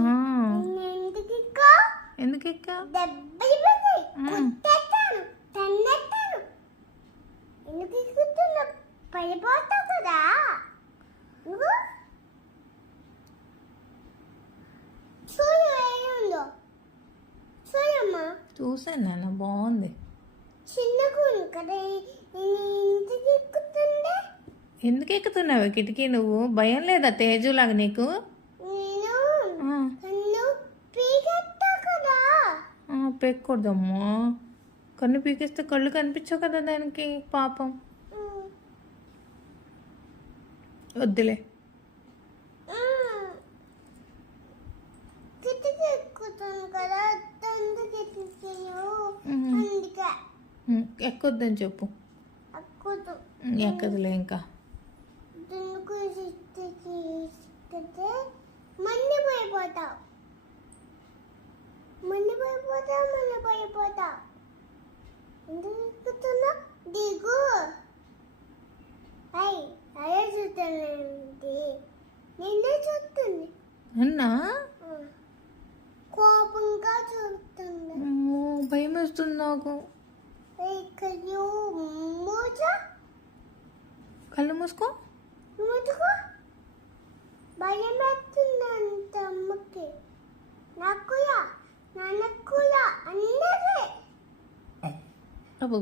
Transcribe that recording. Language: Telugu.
ఆ, ఎందుకు ఎక్కా ఎందుకు ఎక్కా? దెబ్బలు పడతాయి కుట్టేస్తాను తన్నెత్తాను ఎందుకు ఎక్కుతున్నా పడిపోతావు కదా నువ్వు చూడు ఏముందో చూడమ్మా చూసాను నాన్న, బాగుంది. చిన్నగా ఉంది కదా నేను ఎందుకు ఎక్కుతుండే ఎందుకు ఎక్కుతున్నావు కిటికీ? నువ్వు భయం లేదా తేజులాగా నీకు? నేను ఆ, కన్ను పీకెత్తా కదా పెక్కకూడదమ్మా. కన్ను పీకేస్తే కళ్ళు కనిపించవు కదా దానికి, పాపం. వద్దులే. కిటికీ ఎక్కుతాను కదా అందుకు ఎక్కుతాను అందుకే ఎక్కొద్దని చెప్పు. అక్కుదు ఎక్కదులే ఇంకా. ఎందుకు ఎక్కితే మండిపోయిపోతావు మండిపోయిపోతావు ఎందుకు ఎక్కుతున్నా దిగు అదే చూస్తానండి నిన్నే చూస్తుంది అన్నా కోపంగా చూస్తుంది అమ్మో, భయం వేస్తుంది నాకు. కళ్ళు మూజ కళ్ళు మూసుకో. మూజుకో భయం వేస్తుంది అంత అమ్మకి నాకు నాన్నకు అందరికీ అబ్బో